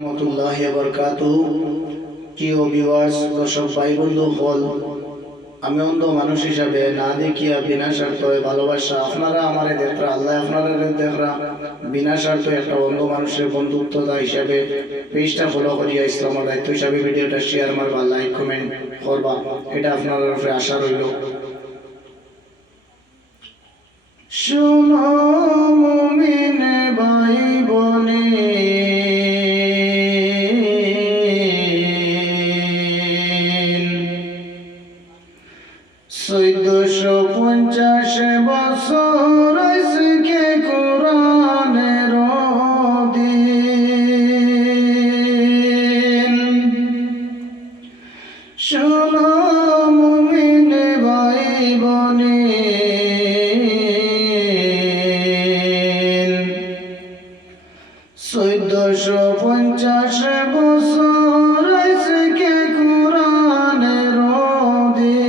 রহমতুল্লাহি ওয়া বারাকাতুহু। প্রিয় ভিউয়ার্স, দর্শক ভাই বন্ধু হল, আমি অন্ধ মানুষ হিসাবে না দেখিয়া বিনা স্বার্থে ভালোবাসা আপনারা আমারে দেখরা, আল্লাহ আপনারা দেখরা বিনা স্বার্থে একটা অন্ধ মানুষের বন্ধুত্বতা হিসাবে পেজটা ফলো করিয়া ইসলামের দায়িত্ব হিসাবে ভিডিওটা শেয়ার মারবা, লাইক কমেন্ট করবা, এটা আপনার উপরে আশা রইল। শুনো মুমিন ভাই বনে, 1450 বছর আজকে কোরআনের দিন। শোনো মুমিন ভাই বনে, 1450 বছর আজকে কোরআনের দিন।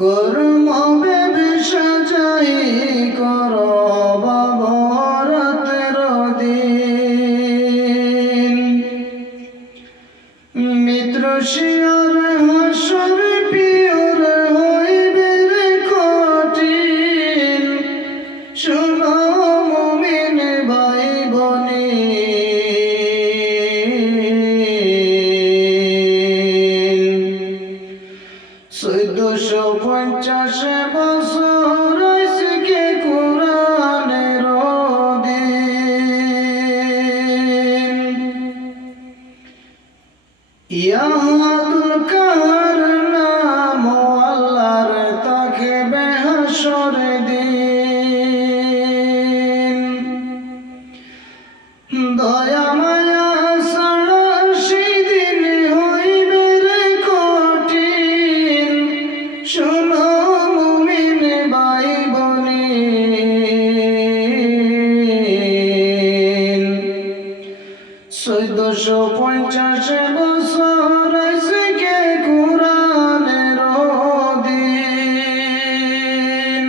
কর্ম ব্যবসা যাই কর বাবরাতের দিন। মিত্র শিয়র হাসর পিয়র হইবে রে কঠিন। শোনো মুমিন ভাই বনে, 1450 বছর আজকে কোরআনের দিন। ইয়াদুল কার নাম আল্লাহর তাকবে হাসর দিন। দয়া মায়া ছাড়া সেই দিন হইবে রে কঠিন। শোনো মুমিন ভাই বনে, 1450 বছর আজকে কোরআনের দিন।